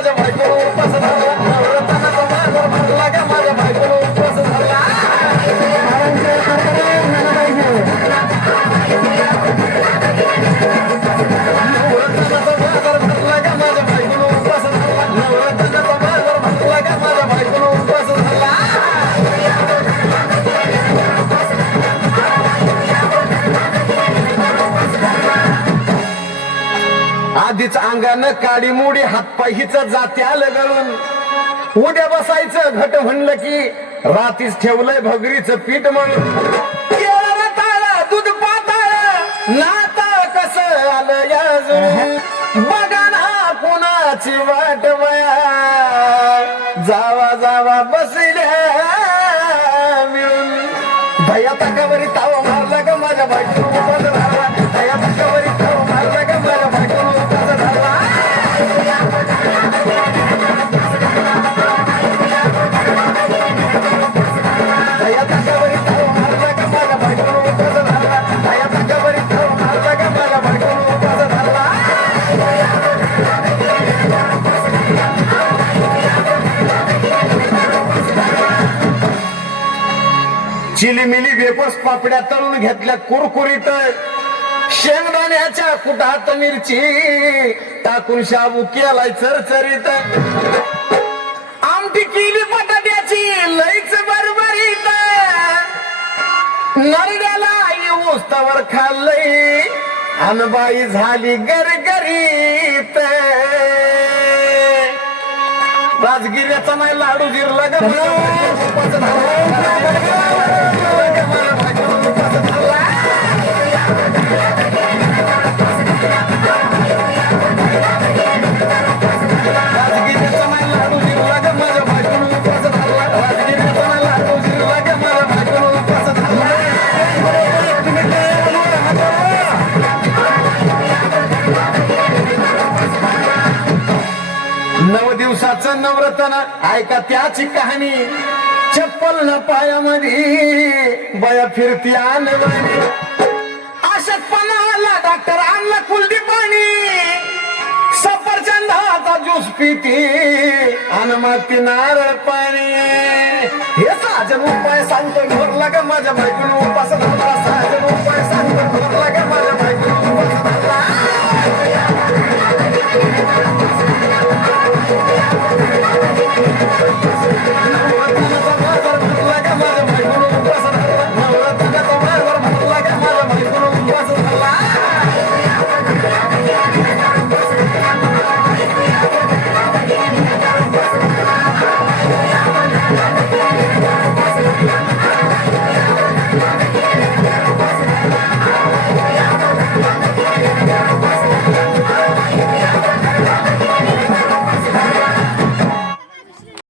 माझ्या बायकोला उपास धरला नवरत्नाचा बाजार भरला ग माझ्या बायकोला उपास धरला नवरत्नाचा बाजार भरला ग माझ्या बायकोला उपास धरला नवरत्नाचा बाजार भरला ग माझ्या बायकोला उपास धरला आधीच अंगानं काडी मोडी हातपाय हिच जाते आलं गळून उद्या बसायचं घट म्हणलं की रातीच ठेवलंय भगरीचं पीठ म्हणून केळं ताळं, दूध पाताळ नाता कसं आलं याजून बघा ना कोणाची वाट बया जावा जावा बसल्या मिळून दया ताकावरी ताव मारला ग माझ्या बायकोला उपास धरला दया ताकावरी ताव मारला ग माझ्या बायकोला उपास धरला दया ताकावरी ताव मारला ग माझ्या बायकोला उपास धरला दया ताकावरी ताव मारला ग माझ्या बायकोला उपास धरला चिलीमिली वेपस पापड्या तळून घेतल्या कुरकुरीत शेंगदाण्याच्या कुटात मिरची टाकून शाबू केलाय चरचरीत आमटी केली बटाट्याची लईच बरबरीत नरड्याला उस्तावर खाल्लंय अनबाई झाली गरगरीत राजगिऱ्याचा नाही लाडू जिरला ग राजगिऱ्याचा नाही लाडू जिरला ग माझ्या बायकोला उपास धरला राजगिऱ्याचा नाही लाडू जिरला ग माझ्या बायकोला उपास धरला 9 दिवसाचं नवरत्न ऐका त्याची कहाणी चप्पल न पायामध्ये बया फिरती आणवानी अशक्तपणाला डॉक्टर आणला कुलदी पाणी सफरचंदाचा ज्यूस पिती आणि मग ती नारळ पाणी हे साजन उपाय सांगतो घोरला ग माझ्या बायकोला उपास धरला साजन उपाय सांगतो घोरला ग